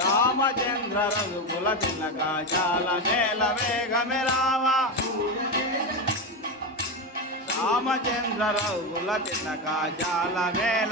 రామచంద్ర రఘుకుల తిలక చాల నేల వేగమే రావా రామచంద్ర రఘుకుల తిలక చాల నేల